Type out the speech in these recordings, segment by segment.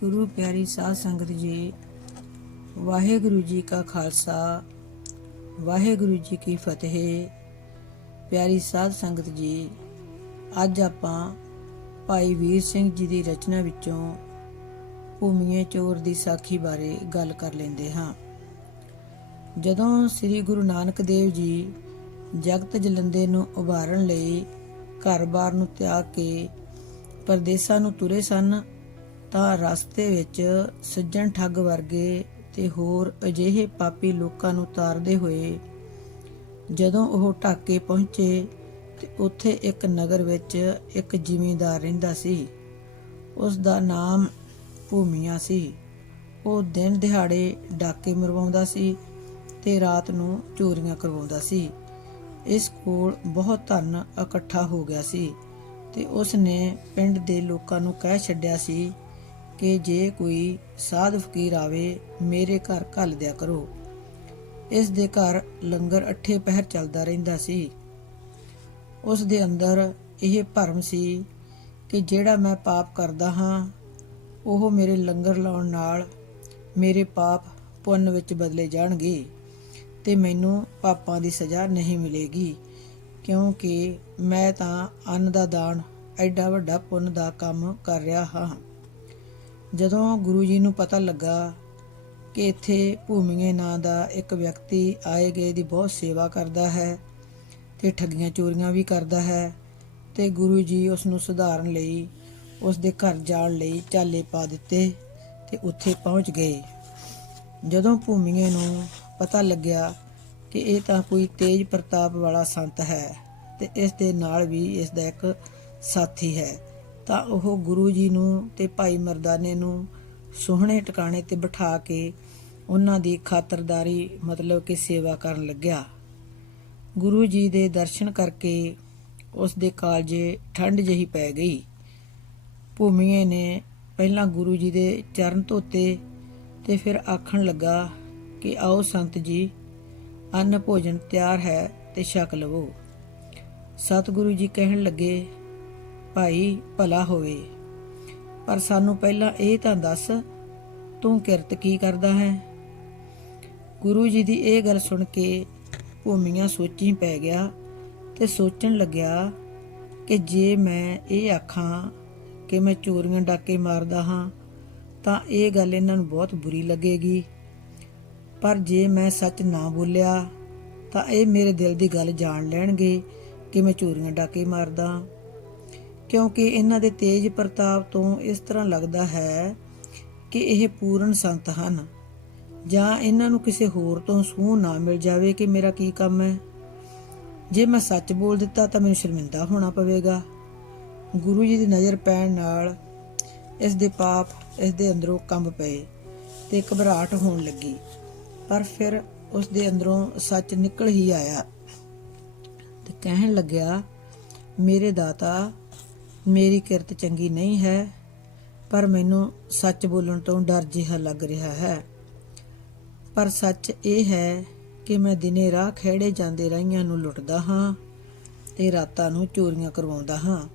ਗੁਰੂ ਪਿਆਰੀ ਸਾਧ ਸੰਗਤ ਜੀ, ਵਾਹਿਗੁਰੂ ਜੀ ਕਾ ਖਾਲਸਾ, ਵਾਹਿਗੁਰੂ ਜੀ ਕੀ ਫਤਿਹ। ਪਿਆਰੀ ਸਾਧ ਸੰਗਤ ਜੀ, ਅੱਜ ਆਪਾਂ ਭਾਈ ਵੀਰ ਸਿੰਘ ਜੀ ਦੀ ਰਚਨਾ ਵਿੱਚੋਂ ਭੂਮੀਏ ਚੋਰ ਦੀ ਸਾਖੀ ਬਾਰੇ ਗੱਲ ਕਰ ਲੈਂਦੇ ਹਾਂ। ਜਦੋਂ ਸ੍ਰੀ ਗੁਰੂ ਨਾਨਕ ਦੇਵ ਜੀ ਜਗਤ ਜਲੰਦੇ ਨੂੰ ਉਭਾਰਨ ਲਈ ਘਰ-ਬਾਰ ਨੂੰ ਤਿਆਗ ਕੇ ਪਰਦੇਸਾਂ ਨੂੰ ਤੁਰੇ ਸਨ ਤਾਂ ਰਸਤੇ ਵਿੱਚ ਸੱਜਣ ਠੱਗ ਵਰਗੇ ਤੇ ਹੋਰ ਅਜਿਹੇ ਪਾਪੀ ਲੋਕਾਂ ਨੂੰ ਤਾਰਦੇ ਹੋਏ ਜਦੋਂ ਉਹ ਢਾਕੇ ਪਹੁੰਚੇ ਤੇ ਉੱਥੇ ਇੱਕ ਨਗਰ ਵਿੱਚ ਇੱਕ ਜ਼ਿਮੀਂਦਾਰ ਰਹਿੰਦਾ ਸੀ। ਉਸ ਦਾ ਨਾਮ ਭੂਮੀਆ ਸੀ। ਉਹ ਦਿਨ ਦਿਹਾੜੇ ਡਾਕੇ ਮਰਵਾਉਂਦਾ ਸੀ ਤੇ ਰਾਤ ਨੂੰ ਚੋਰੀਆਂ ਕਰਵਾਉਂਦਾ ਸੀ। ਇਸ ਕੋਲ ਬਹੁਤ ਧਨ ਇਕੱਠਾ ਹੋ ਗਿਆ ਸੀ ਤੇ ਉਸ ਨੇ ਪਿੰਡ ਦੇ ਲੋਕਾਂ ਨੂੰ ਕਹਿ ਛੱਡਿਆ ਸੀ ਕਿ ਜੇ ਕੋਈ ਸਾਧ ਫਕੀਰ ਆਵੇ, ਮੇਰੇ ਘਰ ਘੱਲ ਦਿਆ ਕਰੋ। ਇਸ ਦੇ ਘਰ ਲੰਗਰ ਅੱਠੇ ਪਹਿਰ ਚੱਲਦਾ ਰਹਿੰਦਾ ਸੀ। ਉਸ ਦੇ ਅੰਦਰ ਇਹ ਭਰਮ ਸੀ ਕਿ ਜਿਹੜਾ ਮੈਂ ਪਾਪ ਕਰਦਾ ਹਾਂ, ਉਹ ਮੇਰੇ ਲੰਗਰ ਲਾਉਣ ਨਾਲ ਮੇਰੇ ਪਾਪ ਪੁੰਨ ਵਿੱਚ ਬਦਲੇ ਜਾਣਗੇ ਤੇ ਮੈਨੂੰ ਪਾਪਾਂ ਦੀ ਸਜ਼ਾ ਨਹੀਂ ਮਿਲੇਗੀ, ਕਿਉਂਕਿ ਮੈਂ ਤਾਂ ਅੰਨ ਦਾ ਦਾਨ ਐਡਾ ਵੱਡਾ ਪੁੰਨ ਦਾ ਕੰਮ ਕਰ ਰਿਹਾ ਹਾਂ। ਜਦੋਂ ਗੁਰੂ ਜੀ ਨੂੰ ਪਤਾ ਲੱਗਾ ਕਿ ਇੱਥੇ ਭੂਮੀਏ ਨਾਂ ਦਾ ਇੱਕ ਵਿਅਕਤੀ ਆਏ ਗਏ ਦੀ ਬਹੁਤ ਸੇਵਾ ਕਰਦਾ ਹੈ ਤੇ ਠੱਗੀਆਂ ਚੋਰੀਆਂ ਵੀ ਕਰਦਾ ਹੈ ਤੇ ਗੁਰੂ ਜੀ ਉਸ ਨੂੰ ਸੁਧਾਰਨ ਲਈ ਉਸ ਦੇ ਘਰ ਜਾਣ ਲਈ ਚਾਲੇ ਪਾ ਦਿੱਤੇ ਤੇ ਉੱਥੇ ਪਹੁੰਚ ਗਏ। ਜਦੋਂ ਭੂਮੀਏ ਨੂੰ ਪਤਾ ਲੱਗਿਆ ਕਿ ਇਹ ਤਾਂ ਕੋਈ ਤੇਜ ਪ੍ਰਤਾਪ ਵਾਲਾ ਸੰਤ ਹੈ ਤੇ ਇਸ ਦੇ ਨਾਲ ਵੀ ਇਸ ਦਾ ਇੱਕ ਸਾਥੀ ਹੈ ਤਾਂ ਉਹ ਗੁਰੂ ਜੀ ਨੂੰ ਤੇ ਭਾਈ ਮਰਦਾਨੇ ਨੂੰ ਸੋਹਣੇ ਟਿਕਾਣੇ ਤੇ ਬਿਠਾ ਕੇ ਉਹਨਾਂ ਦੀ ਖਾਤਰਦਾਰੀ, ਮਤਲਬ ਕਿ ਸੇਵਾ ਕਰਨ ਲੱਗਿਆ। ਗੁਰੂ ਜੀ ਦੇ ਦਰਸ਼ਨ ਕਰਕੇ ਉਸ ਦੇ ਕਾਲਜੇ ਠੰਡ ਜਹੀ ਪੈ ਗਈ। ਭੂਮੀਏ ਨੇ ਪਹਿਲਾਂ ਗੁਰੂ ਜੀ ਦੇ ਚਰਨ ਧੋਤੇ ਤੇ ਫਿਰ ਆਖਣ ਲੱਗਾ ਕਿ ਆਓ ਸੰਤ ਜੀ, ਅੰਨ ਭੋਜਨ ਤਿਆਰ ਹੈ ਤੇ ਛਕ ਲਵੋ। ਸਤਿਗੁਰੂ ਜੀ ਕਹਿਣ ਲੱਗੇ ਭਾਈ ਭਲਾ ਹੋਵੇ। ਪਰ ਸਾਨੂੰ ਪਹਿਲਾਂ ਇਹ ਤਾਂ ਦੱਸ, ਤੂੰ ਕਿਰਤ ਕੀ ਕਰਦਾ ਹੈ? ਗੁਰੂ ਜੀ ਦੀ ਇਹ ਗੱਲ ਸੁਣ ਕੇ ਭੂਮੀਆਂ ਸੋਚੀ ਪੈ ਗਿਆ ਤੇ ਸੋਚਣ ਲੱਗਿਆ ਕਿ ਜੇ ਮੈਂ ਇਹ ਆਖਾਂ ਕਿ ਮੈਂ ਚੋਰੀਆਂ ਡਾਕੇ ਮਾਰਦਾ ਹਾਂ, ਤਾਂ ਇਹ ਗੱਲ ਇਹਨਾਂ ਨੂੰ ਬਹੁਤ ਬੁਰੀ ਲੱਗੇਗੀ। ਪਰ ਜੇ ਮੈਂ ਸੱਚ ਨਾ ਬੋਲਿਆ, ਤਾਂ ਇਹ ਮੇਰੇ ਦਿਲ ਦੀ ਗੱਲ ਜਾਣ ਲੈਣਗੇ ਕਿ ਮੈਂ ਚੋਰੀਆਂ ਡਾਕੇ ਮਾਰਦਾ। ਕਿਉਂਕਿ ਇਹਨਾਂ ਦੇ ਤੇਜ ਪ੍ਰਤਾਪ ਤੋਂ ਇਸ ਤਰ੍ਹਾਂ ਲੱਗਦਾ ਹੈ ਕਿ ਇਹ ਪੂਰਨ ਸੰਤ ਹਨ। ਜਾਂ ਇਹਨਾਂ ਨੂੰ ਕਿਸੇ ਹੋਰ ਤੋਂ ਸੂਹ ਨਾ ਮਿਲ ਜਾਵੇ ਕਿ ਮੇਰਾ ਕੀ ਕੰਮ ਹੈ। ਜੇ ਮੈਂ ਸੱਚ ਬੋਲ ਦਿੱਤਾ ਤਾਂ ਮੈਨੂੰ ਸ਼ਰਮਿੰਦਾ ਹੋਣਾ ਪਵੇਗਾ। ਗੁਰੂ ਜੀ ਦੀ ਨਜ਼ਰ ਪੈਣ ਨਾਲ ਇਸ ਦੇ ਪਾਪ, ਇਸ ਦੇ ਅੰਦਰੋਂ ਕੰਬ ਪਏ ਤੇ ਘਬਰਾਹਟ ਹੋਣ ਲੱਗੀ। ਪਰ ਫਿਰ ਉਸ ਦੇ ਅੰਦਰੋਂ ਸੱਚ ਨਿਕਲ ਹੀ ਆਇਆ ਤੇ ਕਹਿਣ ਲੱਗਿਆ, ਮੇਰੇ ਦਾਤਾ ਮੇਰੀ ਕਿਰਤ ਚੰਗੀ ਨਹੀਂ ਹੈ, ਪਰ ਮੈਨੂੰ ਸੱਚ ਬੋਲਣ ਤੋਂ ਡਰ ਜਿਹਾ ਲੱਗ ਰਿਹਾ ਹੈ। ਪਰ ਸੱਚ ਇਹ ਹੈ ਕਿ ਮੈਂ ਦਿਨੇ ਰਾਹ ਖੇੜੇ ਜਾਂਦੇ ਰਹੀਆਂ ਨੂੰ ਲੁੱਟਦਾ ਹਾਂ ਤੇ ਰਾਤਾਂ ਨੂੰ ਚੋਰੀਆਂ ਕਰਵਾਉਂਦਾ ਹਾਂ।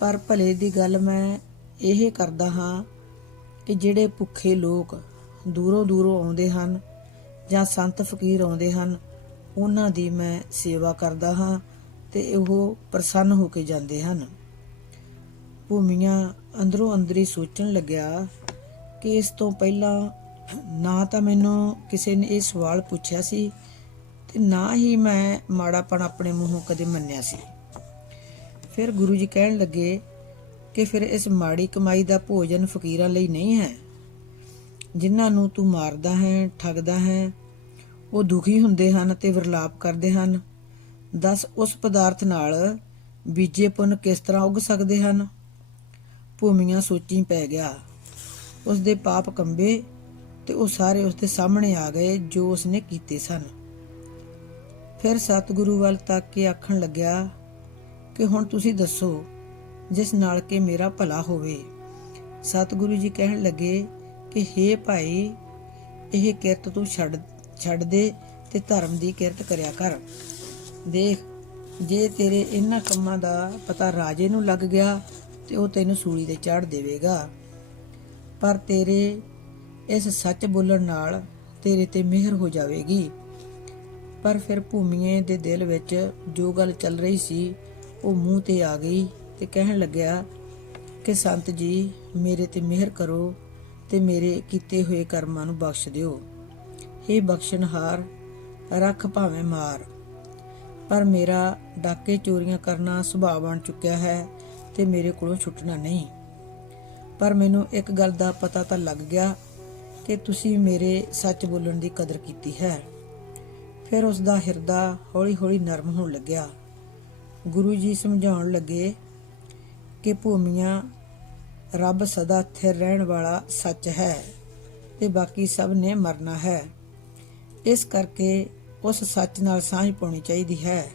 ਪਰ ਭਲੇ ਦੀ ਗੱਲ ਮੈਂ ਇਹ ਕਰਦਾ ਹਾਂ ਕਿ ਜਿਹੜੇ ਭੁੱਖੇ ਲੋਕ ਦੂਰੋਂ ਦੂਰੋਂ ਆਉਂਦੇ ਹਨ ਜਾਂ ਸੰਤ ਫਕੀਰ ਆਉਂਦੇ ਹਨ, ਉਹਨਾਂ ਦੀ ਮੈਂ ਸੇਵਾ ਕਰਦਾ ਹਾਂ ਤੇ ਉਹ ਪ੍ਰਸੰਨ ਹੋ ਕੇ ਜਾਂਦੇ ਹਨ। ਭੂਮੀਆਂ ਅੰਦਰੋਂ ਅੰਦਰੀ ਸੋਚਣ ਲੱਗਿਆ ਕਿ ਇਸ ਤੋਂ ਪਹਿਲਾਂ ਨਾ ਤਾਂ ਮੈਨੂੰ ਕਿਸੇ ਨੇ ਇਹ ਸਵਾਲ ਪੁੱਛਿਆ ਸੀ ਤੇ ਨਾ ਹੀ ਮੈਂ ਮਾੜਾਪਣ ਆਪਣੇ ਮੂੰਹੋਂ ਕਦੇ ਮੰਨਿਆ ਸੀ। ਫਿਰ ਗੁਰੂ ਜੀ ਕਹਿਣ ਲੱਗੇ ਕਿ ਫਿਰ ਇਸ ਮਾੜੀ ਕਮਾਈ ਦਾ ਭੋਜਨ ਫਕੀਰਾਂ ਲਈ ਨਹੀਂ ਹੈ। ਜਿਨ੍ਹਾਂ ਨੂੰ ਤੂੰ ਮਾਰਦਾ ਹੈ, ਠੱਗਦਾ ਹੈ, ਉਹ ਦੁਖੀ ਹੁੰਦੇ ਹਨ ਤੇ ਵਿਰਲਾਪ ਕਰਦੇ ਹਨ। ਦੱਸ ਉਸ ਪਦਾਰਥ ਨਾਲ ਬੀਜੇ ਪੁੰਨ ਕਿਸ ਤਰ੍ਹਾਂ ਉੱਗ ਸਕਦੇ ਹਨ? ਭੂਮੀਆਂ ਸੋਚੀ ਪੈ ਗਿਆ। ਉਸ ਦੇ ਪਾਪ ਕੰਬੇ ਤੇ ਉਹ ਸਾਰੇ ਉਸ ਦੇ ਸਾਹਮਣੇ ਆ ਗਏ ਜੋ ਉਸ ਨੇ ਕੀਤੇ ਸਨ। ਫਿਰ ਸਤਿਗੁਰੂ ਵੱਲ ਤੱਕ ਕੇ ਆਖਣ ਲੱਗਿਆ ਕਿ ਹੁਣ ਤੁਸੀਂ ਦੱਸੋ, ਜਿਸ ਨਾਲ ਕਿ ਮੇਰਾ ਭਲਾ ਹੋਵੇ। ਸਤਿਗੁਰੂ ਜੀ ਕਹਿਣ ਲੱਗੇ ਕਿ, ਹੇ ਭਾਈ, ਇਹ ਕਿਰਤ ਤੂੰ ਛੱਡ ਛੱਡ ਦੇ ਤੇ ਧਰਮ ਦੀ ਕਿਰਤ ਕਰਿਆ ਕਰ। ਦੇਖ, ਜੇ ਤੇਰੇ ਇਹਨਾਂ ਕੰਮਾਂ ਦਾ ਪਤਾ ਰਾਜੇ ਨੂੰ ਲੱਗ ਗਿਆ ਤੇ ਉਹ ਤੈਨੂੰ ਸੂਲੀ ਤੇ ਚਾੜ ਦੇਵੇਗਾ। ਪਰ ਤੇਰੇ ਇਸ ਸੱਚ ਬੋਲਣ ਨਾਲ ਤੇਰੇ ਤੇ ਮਿਹਰ ਹੋ ਜਾਵੇਗੀ। ਪਰ ਫਿਰ ਭੂਮੀਏ ਦੇ ਦਿਲ ਵਿੱਚ ਜੋ ਗੱਲ ਚੱਲ ਰਹੀ ਸੀ, ਉਹ ਮੂੰਹ ਤੇ ਆ ਗਈ ਤੇ ਕਹਿਣ ਲੱਗਿਆ ਕਿ, ਸੰਤ ਜੀ, ਮੇਰੇ ਤੇ ਮਿਹਰ ਕਰੋ ਤੇ ਮੇਰੇ ਕੀਤੇ ਹੋਏ ਕਰਮਾਂ ਨੂੰ ਬਖਸ਼ ਦਿਓ। हे ਬਖਸ਼ਣਹਾਰ, ਰੱਖ ਭਾਵੇਂ ਮਾਰ। ਪਰ ਮੇਰਾ ਡਾਕੇ ਚੋਰੀਆਂ ਕਰਨਾ ਸੁਭਾਅ ਬਣ ਚੁੱਕਿਆ ਹੈ। ਤੇ ਮੇਰੇ ਕੋਲੋਂ ਛੁੱਟਣਾ ਨਹੀਂ। ਪਰ ਮੈਨੂੰ ਇੱਕ ਗੱਲ ਦਾ ਪਤਾ ਤਾਂ ਲੱਗ ਗਿਆ ਕਿ ਤੁਸੀਂ ਮੇਰੇ ਸੱਚ ਬੋਲਣ ਦੀ ਕਦਰ ਕੀਤੀ ਹੈ। ਫਿਰ ਉਸ ਦਾ ਹਿਰਦਾ ਹੌਲੀ-ਹੌਲੀ ਨਰਮ ਹੋਣ ਲੱਗਿਆ। ਗੁਰੂ ਜੀ ਸਮਝਾਉਣ ਲੱਗੇ ਕਿ ਭੂਮੀਆਂ ਰੱਬ ਸਦਾ ਥਿਰ ਰਹਿਣ ਵਾਲਾ ਸੱਚ ਹੈ ਤੇ ਬਾਕੀ ਸਭ ਨੇ ਮਰਨਾ ਹੈ। ਇਸ ਕਰਕੇ ਉਸ ਸੱਚ ਨਾਲ ਸਾਂਝ ਪਾਉਣੀ ਚਾਹੀਦੀ ਹੈ।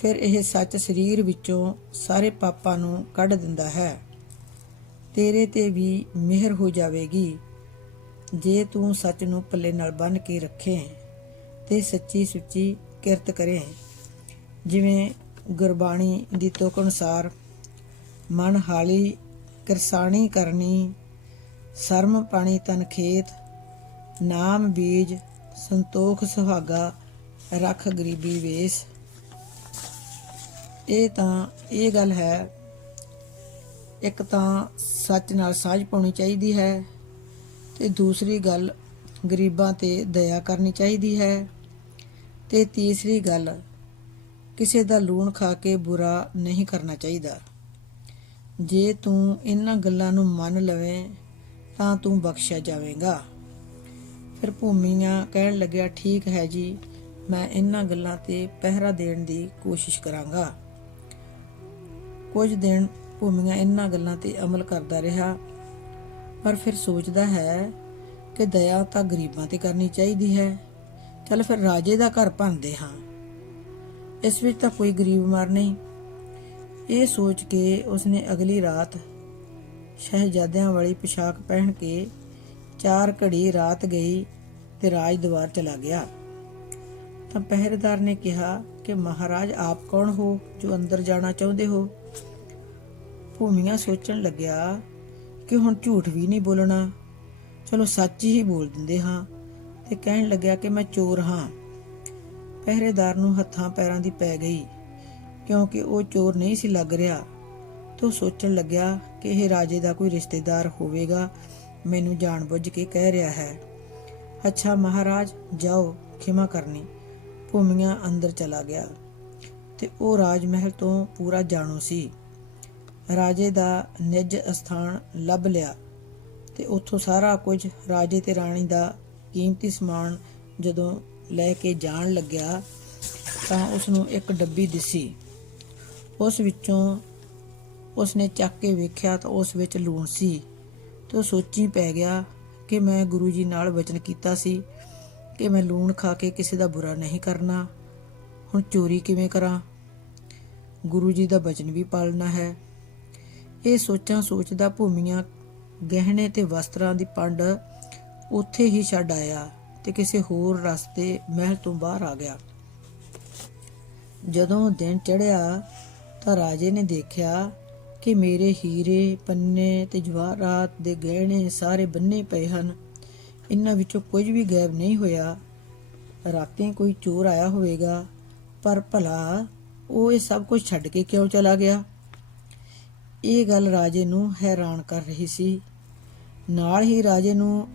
ਫਿਰ ਇਹ ਸੱਚ ਸਰੀਰ ਵਿੱਚੋਂ ਸਾਰੇ ਪਾਪਾਂ ਨੂੰ ਕੱਢ ਦਿੰਦਾ ਹੈ। ਤੇਰੇ ਤੇ ਵੀ ਮਿਹਰ ਹੋ ਜਾਵੇਗੀ। ਜੇ ਤੂੰ ਸੱਚ ਨੂੰ ਪੱਲੇ ਨਾਲ ਬੰਨ ਕੇ ਰੱਖੇ ਤੇ ਸੱਚੀ ਸੁੱਚੀ ਕਿਰਤ ਕਰੇ। ਜਿਵੇਂ ਗੁਰਬਾਣੀ ਦੀ ਤੁਕ ਅਨੁਸਾਰ, ਮਨ ਹਾਲੀ ਕਿਰਸਾਣੀ ਕਰਨੀ, ਸਰਮ ਪਾਣੀ ਤਨ ਖੇਤ, ਨਾਮ ਬੀਜ ਸੰਤੋਖ ਸੁਹਾਗਾ, ਰੱਖ ਗਰੀਬੀ ਵੇਸ। ਇਹ ਤਾਂ, ਇਹ ਗੱਲ ਹੈ, ਇੱਕ ਤਾਂ ਸੱਚ ਨਾਲ ਸਾਝ ਪਾਉਣੀ ਚਾਹੀਦੀ ਹੈ ਤੇ ਦੂਸਰੀ ਗੱਲ ਗਰੀਬਾਂ ਤੇ ਦਇਆ ਕਰਨੀ ਚਾਹੀਦੀ ਹੈ ਤੇ ਤੀਸਰੀ ਗੱਲ, ਕਿਸੇ ਦਾ ਲੂਣ ਖਾ ਕੇ ਬੁਰਾ ਨਹੀਂ ਕਰਨਾ ਚਾਹੀਦਾ। ਜੇ ਤੂੰ ਇਹਨਾਂ ਗੱਲਾਂ ਨੂੰ ਮੰਨ ਲਵੇਂ, ਤਾਂ ਤੂੰ ਬਖਸ਼ਿਆ ਜਾਵੇਂਗਾ। ਫਿਰ ਭੂਮੀਆਂ ਕਹਿਣ ਲੱਗਿਆ, ਠੀਕ ਹੈ ਜੀ, ਮੈਂ ਇਹਨਾਂ ਗੱਲਾਂ ਤੇ ਪਹਿਰਾ ਦੇਣ ਦੀ ਕੋਸ਼ਿਸ਼ ਕਰਾਂਗਾ। ਕੁਝ ਦਿਨ ਭੂਮੀਆਂ ਇਹਨਾਂ ਗੱਲਾਂ ਤੇ ਅਮਲ ਕਰਦਾ ਰਿਹਾ, ਪਰ ਫਿਰ ਸੋਚਦਾ ਹੈ ਕਿ ਦਇਆ ਤਾਂ ਗਰੀਬਾਂ ਤੇ ਕਰਨੀ ਚਾਹੀਦੀ ਹੈ। ਚੱਲ ਫਿਰ ਰਾਜੇ ਦਾ ਘਰ ਭੰਦੇ ਹਾਂ। ਇਸ ਵਿੱਚ ਤਾਂ ਕੋਈ ਗਰੀਬ ਮਰ ਨਹੀਂ। ਇਹ ਸੋਚ ਕੇ ਉਸਨੇ ਅਗਲੀ ਰਾਤ ਸ਼ਹਿਜ਼ਾਦਿਆਂ ਵਾਲੀ ਪੋਸ਼ਾਕ ਪਹਿਨ ਕੇ ਚਾਰ ਘੜੀ ਰਾਤ ਗਈ ਤੇ ਰਾਜ ਦਵਾਰ ਚਲਾ ਗਿਆ। ਤਾਂ ਪਹਿਰੇਦਾਰ ਨੇ ਕਿਹਾ ਕਿ ਮਹਾਰਾਜ ਆਪ ਕੌਣ ਹੋ ਜੋ ਅੰਦਰ ਜਾਣਾ ਚਾਹੁੰਦੇ ਹੋ? ਭੂਮੀਆਂ ਸੋਚਣ ਲੱਗਿਆ ਕਿ ਹੁਣ ਝੂਠ ਵੀ ਨਹੀਂ ਬੋਲਣਾ। ਚਲੋ ਸੱਚ ਹੀ ਬੋਲ ਦਿੰਦੇ ਹਾਂ ਤੇ ਕਹਿਣ ਲੱਗਿਆ ਕਿ ਮੈਂ ਚੋਰ ਹਾਂ। ਪਹਿਰੇਦਾਰ ਨੂੰ ਹੱਥਾਂ ਪੈਰਾਂ ਦੀ ਪੈ ਗਈ, ਕਿਉਂਕਿ ਉਹ ਚੋਰ ਨਹੀਂ ਸੀ ਲੱਗ ਰਿਹਾ। ਤੋ ਸੋਚਣ ਲੱਗਿਆ ਕਿ ਇਹ ਰਾਜੇ ਦਾ ਕੋਈ ਰਿਸ਼ਤੇਦਾਰ ਹੋਵੇਗਾ, ਮੈਨੂੰ ਜਾਣਬੁੱਝ ਕੇ ਕਹਿ ਰਿਹਾ ਹੈ। ਅੱਛਾ ਮਹਾਰਾਜ, ਜਾਓ, ਖਿਮਾ ਕਰਨੀ। ਭੂਮੀਆਂ ਅੰਦਰ ਚਲਾ ਗਿਆ ਤੇ ਉਹ ਰਾਜ ਮਹਿਲ ਤੋਂ ਪੂਰਾ ਜਾਣੂ ਸੀ। ਰਾਜੇ ਦਾ ਨਿੱਜ ਸਥਾਨ ਲੱਭ ਲਿਆ ਤੇ ਉੱਥੋਂ ਸਾਰਾ ਕੁਝ ਰਾਜੇ ਤੇ ਰਾਣੀ ਦਾ ਕੀਮਤੀ ਸਮਾਨ ਜਦੋਂ ਲੈ ਕੇ ਜਾਣ ਲੱਗਿਆ ਤਾਂ ਉਸ ਨੂੰ ਇੱਕ ਡੱਬੀ ਦਿਸੀ। ਉਸ ਵਿੱਚੋਂ ਉਸਨੇ ਚੱਕ ਕੇ ਵੇਖਿਆ ਤਾਂ ਉਸ ਵਿੱਚ ਲੂਣ ਸੀ ਤੇ ਉਹ ਸੋਚੀ ਪੈ ਗਿਆ ਕਿ ਮੈਂ ਗੁਰੂ ਜੀ ਨਾਲ ਵਚਨ ਕੀਤਾ ਸੀ ਕਿ ਮੈਂ ਲੂਣ ਖਾ ਕੇ ਕਿਸੇ ਦਾ ਬੁਰਾ ਨਹੀਂ ਕਰਨਾ। ਹੁਣ ਚੋਰੀ ਕਿਵੇਂ ਕਰਾਂ? ਗੁਰੂ ਜੀ ਦਾ ਵਚਨ ਵੀ ਪਾਲਣਾ ਹੈ। ਇਹ ਸੋਚਾਂ ਸੋਚਦਾ ਭੂਮੀਆਂ ਗਹਿਣੇ ਤੇ ਵਸਤਰਾਂ ਦੀ ਪੰਡ ਉੱਥੇ ਹੀ ਛੱਡ ਆਇਆ ਤੇ ਕਿਸੇ ਹੋਰ ਰਸਤੇ ਮਹਿਲ ਤੋਂ ਬਾਹਰ ਆ ਗਿਆ। ਜਦੋਂ ਦਿਨ ਚੜ੍ਹਿਆ ਤਾਂ ਰਾਜੇ ਨੇ ਦੇਖਿਆ ਕਿ ਮੇਰੇ ਹੀਰੇ, ਪੰਨੇ ਤੇ ਜਵਾਹਰਾਤ ਦੇ ਗਹਿਣੇ ਸਾਰੇ ਬੰਨੇ ਪਏ ਹਨ। ਇਹਨਾਂ ਵਿੱਚੋਂ ਕੁਝ ਵੀ ਗਾਇਬ ਨਹੀਂ ਹੋਇਆ। ਰਾਤੀ ਕੋਈ ਚੋਰ ਆਇਆ ਹੋਵੇਗਾ, ਪਰ ਭਲਾ ਉਹ ਇਹ ਸਭ ਕੁਝ ਛੱਡ ਕੇ ਕਿਉਂ ਚਲਾ ਗਿਆ? ਇਹ ਗੱਲ ਰਾਜੇ ਨੂੰ ਹੈਰਾਨ ਕਰ ਰਹੀ ਸੀ। ਨਾਲ ਹੀ ਰਾਜੇ ਨੂੰ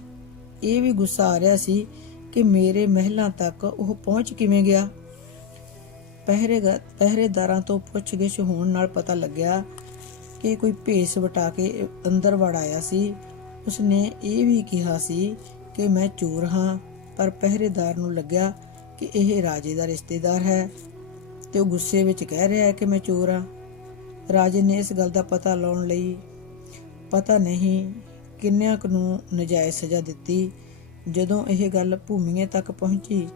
ਇਹ ਵੀ ਗੁੱਸਾ ਆ ਰਿਹਾ ਸੀ ਕਿ ਮੇਰੇ ਮਹਿਲਾਂ ਤੱਕ ਉਹ ਪਹੁੰਚ ਕਿਵੇਂ ਗਿਆ। ਪਹਿਰੇਗਾ ਪਹਿਰੇਦਾਰਾਂ ਤੋਂ ਪੁੱਛਗਿੱਛ ਹੋਣ ਨਾਲ ਪਤਾ ਲੱਗਿਆ ਕਿ ਕੋਈ ਭੇਸ ਵਟਾ ਕੇ ਅੰਦਰ ਵੜ ਆਇਆ ਸੀ। ਉਸਨੇ ਇਹ ਵੀ ਕਿਹਾ ਸੀ ਕਿ ਮੈਂ ਚੋਰ ਹਾਂ, ਪਰ ਪਹਿਰੇਦਾਰ ਨੂੰ ਲੱਗਿਆ ਕਿ ਇਹ ਰਾਜੇ ਦਾ ਰਿਸ਼ਤੇਦਾਰ ਹੈ ਤੇ ਉਹ ਗੁੱਸੇ ਵਿੱਚ ਕਹਿ ਰਿਹਾ ਹੈ ਕਿ ਮੈਂ ਚੋਰ ਹਾਂ। ਰਾਜੇ ਨੇ ਇਸ ਗੱਲ ਦਾ ਪਤਾ ਲਾਉਣ ਲਈ ਪਤਾ ਨਹੀਂ ਕਿੰਨਿਆਂ ਕੁ ਨੂੰ ਨਜਾਇਜ਼ ਸਜ਼ਾ ਦਿੱਤੀ। ਜਦੋਂ ਇਹ ਗੱਲ ਭੂਮੀਏ ਤੱਕ ਪਹੁੰਚੀ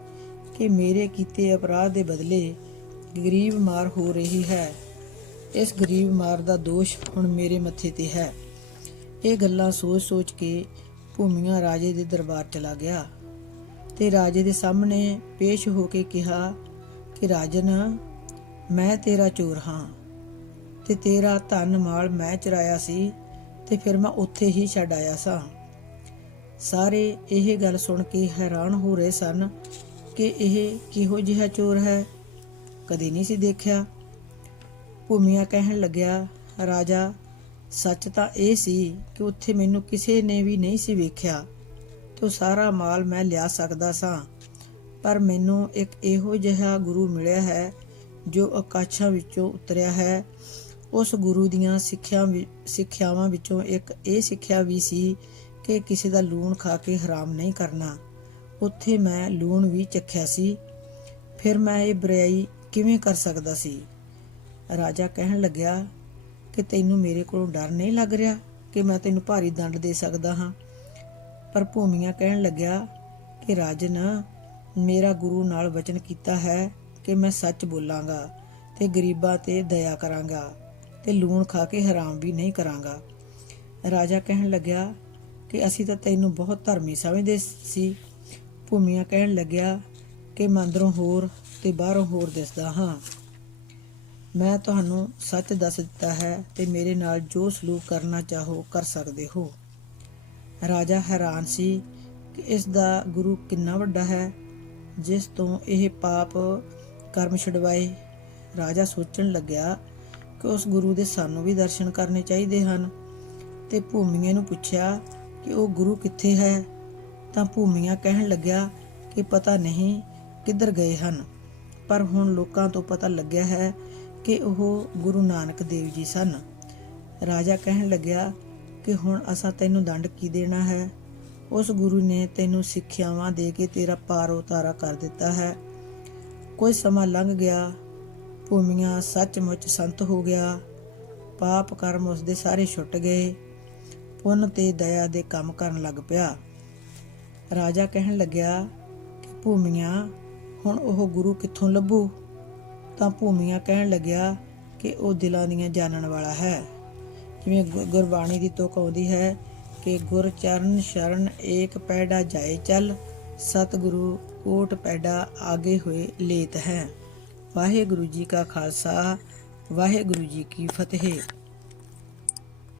ਕਿ ਮੇਰੇ ਕੀਤੇ ਅਪਰਾਧ ਦੇ ਬਦਲੇ ਗਰੀਬ ਮਾਰ ਹੋ ਰਹੀ ਹੈ, ਇਸ ਗਰੀਬ ਮਾਰ ਦਾ ਦੋਸ਼ ਹੁਣ ਮੇਰੇ ਮੱਥੇ ਤੇ ਹੈ। ਇਹ ਗੱਲਾਂ ਸੋਚ-ਸੋਚ ਕੇ ਭੂਮੀਆਂ ਰਾਜੇ ਦੇ ਦਰਬਾਰ ਚਲਾ ਗਿਆ ਤੇ ਰਾਜੇ ਦੇ ਸਾਹਮਣੇ ਪੇਸ਼ ਹੋ ਕੇ ਕਿਹਾ ਕਿ, ਰਾਜਨ, ਮੈਂ ਤੇਰਾ ਚੋਰ ਹਾਂ ਤੇ ਤੇਰਾ ਧਨ ਮਾਲ ਮੈਂ ਚਰਾਇਆ ਸੀ ਤੇ ਫਿਰ ਮੈਂ ਉੱਥੇ ਹੀ ਛੱਡ ਆਇਆ ਸਾਂ। ਸਾਰੇ ਇਹ ਗੱਲ ਸੁਣ ਕੇ ਹੈਰਾਨ ਹੋ ਰਹੇ ਸਨ ਕਿ ਇਹ ਕਿਹੋ ਜਿਹਾ ਚੋਰ ਹੈ। ਕਦੇ ਨਹੀਂ ਸੀ ਦੇਖਿਆ। ਭੂਮੀਆਂ ਕਹਿਣ ਲੱਗਿਆ, ਰਾਜਾ ਸੱਚ ਤਾਂ ਇਹ ਸੀ ਕਿ ਉੱਥੇ ਮੈਨੂੰ ਕਿਸੇ ਨੇ ਵੀ ਨਹੀਂ ਸੀ ਵੇਖਿਆ। ਤੇ ਸਾਰਾ ਮਾਲ ਮੈਂ ਲਿਆ ਸਕਦਾ ਸਾਂ। ਪਰ ਮੈਨੂੰ ਇੱਕ ਇਹੋ ਜਿਹਾ ਗੁਰੂ ਮਿਲਿਆ ਹੈ ਜੋ ਆਕਾਸ਼ਾਂ ਵਿੱਚੋਂ ਉਤਰਿਆ ਹੈ। ਉਸ ਗੁਰੂ ਦੀਆਂ ਸਿੱਖਿਆ ਵਿ- ਸਿੱਖਿਆਵਾਂ ਵਿੱਚੋਂ ਇੱਕ ਇਹ ਸਿੱਖਿਆ ਵੀ ਸੀ ਕਿ ਕਿਸੇ ਦਾ ਲੂਣ ਖਾ ਕੇ ਹਰਾਮ ਨਹੀਂ ਕਰਨਾ। ਉੱਥੇ ਮੈਂ ਲੂਣ ਵੀ ਚੱਖਿਆ ਸੀ। ਫਿਰ ਮੈਂ ਇਹ ਬੁਰਾਈ ਕਿਵੇਂ ਕਰ ਸਕਦਾ ਸੀ? ਰਾਜਾ ਕਹਿਣ ਲੱਗਿਆ ਕਿ ਤੈਨੂੰ ਮੇਰੇ ਕੋਲੋਂ ਡਰ ਨਹੀਂ ਲੱਗ ਰਿਹਾ ਕਿ ਮੈਂ ਤੈਨੂੰ ਭਾਰੀ ਦੰਡ ਦੇ ਸਕਦਾ ਹਾਂ? ਪਰ ਭੂਮੀਆਂ ਕਹਿਣ ਲੱਗਿਆ ਕਿ ਰਾਜਨ, ਮੇਰਾ ਗੁਰੂ ਨਾਲ ਵਚਨ ਕੀਤਾ ਹੈ ਕਿ ਮੈਂ ਸੱਚ ਬੋਲਾਂਗਾ ਤੇ ਗਰੀਬਾਂ ਤੇ ਦਇਆ ਕਰਾਂਗਾ ਤੇ ਲੂਣ ਖਾ ਕੇ ਹਰਾਮ ਵੀ ਨਹੀਂ ਕਰਾਂਗਾ। ਰਾਜਾ ਕਹਿਣ ਲੱਗਿਆ ਕਿ ਅਸੀਂ ਤਾਂ ਤੈਨੂੰ ਬਹੁਤ ਧਰਮੀ ਸਮਝਦੇ ਸੀ। ਭੂਮੀਆਂ ਕਹਿਣ ਲੱਗਿਆ ਕਿ ਮੈਂ ਅੰਦਰੋਂ ਹੋਰ ਤੇ ਬਾਹਰੋਂ ਹੋਰ ਦਿਸਦਾ ਹਾਂ। ਮੈਂ ਤੁਹਾਨੂੰ ਸੱਚ ਦੱਸ ਦਿੱਤਾ ਹੈ ਤੇ ਮੇਰੇ ਨਾਲ ਜੋ ਸਲੂਕ ਕਰਨਾ ਚਾਹੋ, ਕਰ ਸਕਦੇ ਹੋ। ਰਾਜਾ ਹੈਰਾਨ ਸੀ ਕਿ ਇਸ ਦਾ ਗੁਰੂ ਕਿੰਨਾ ਵੱਡਾ ਹੈ, ਜਿਸ ਤੋਂ ਇਹ ਪਾਪ ਕਰਮ ਛਡਵਾਏ। ਰਾਜਾ ਸੋਚਣ ਲੱਗਿਆ ਕਿ ਉਸ ਗੁਰੂ ਦੇ ਸਾਨੂੰ ਵੀ ਦਰਸ਼ਨ ਕਰਨੇ ਚਾਹੀਦੇ ਹਨ ਤੇ ਭੂਮੀਏ ਨੂੰ ਪੁੱਛਿਆ ਕਿ ਉਹ ਗੁਰੂ ਕਿੱਥੇ ਹੈ, ਤਾਂ ਭੂਮੀਆ ਕਹਿਣ ਲੱਗਿਆ ਕਿ ਪਤਾ ਨਹੀਂ ਕਿੱਧਰ ਗਏ ਹਨ, ਪਰ ਹੁਣ ਲੋਕਾਂ ਤੋਂ ਪਤਾ ਲੱਗਿਆ ਹੈ ਕਿ ਉਹ ਗੁਰੂ ਨਾਨਕ ਦੇਵ ਜੀ ਸਨ। ਰਾਜਾ ਕਹਿਣ ਲੱਗਿਆ ਕਿ ਹੁਣ ਅਸਾਂ ਤੈਨੂੰ ਦੰਡ ਕੀ ਦੇਣਾ ਹੈ? ਉਸ ਗੁਰੂ ਨੇ ਤੈਨੂੰ ਸਿੱਖਿਆਵਾਂ ਦੇ ਕੇ ਤੇਰਾ ਪਾਰ ਉਤਾਰਾ ਕਰ ਦਿੱਤਾ ਹੈ। ਕੋਈ ਸਮਾਂ ਲੰਘ ਗਿਆ, ਭੂਮੀਆਂ ਸੱਚਮੁੱਚ ਸੰਤ ਹੋ ਗਿਆ, ਪਾਪ ਕਰਮ ਉਸਦੇ ਸਾਰੇ ਛੁੱਟ ਗਏ, ਪੁੰਨ ਤੇ ਦਇਆ ਦੇ ਕੰਮ ਕਰਨ ਲੱਗ ਪਿਆ। ਰਾਜਾ ਕਹਿਣ ਲੱਗਿਆ ਕਿ ਭੂਮੀਆਂ, ਹੁਣ ਉਹ ਗੁਰੂ ਕਿੱਥੋਂ ਲੱਭੂ? ਤਾਂ ਭੂਮੀਆਂ ਕਹਿਣ ਲੱਗਿਆ ਕਿ ਉਹ ਦਿਲਾਂ ਦੀਆਂ ਜਾਣਨ ਵਾਲਾ ਹੈ। ਜਿਵੇਂ ਗੁ- ਗੁਰਬਾਣੀ ਦੀ ਤੁਕ ਆਉਂਦੀ ਹੈ ਕਿ ਗੁਰ ਚਰਨ ਸ਼ਰਨ ਏਕ ਪੈੜਾ ਜਾਏ ਚੱਲ, ਸਤਿਗੁਰੂ ਕੋਟ ਪੈੜਾ ਆਗੇ ਹੋਏ ਲੇਤ ਹੈ। ਵਾਹਿਗੁਰੂ ਜੀ ਕਾ ਖਾਲਸਾ, ਵਾਹਿਗੁਰੂ ਜੀ ਕੀ ਫਤਿਹ।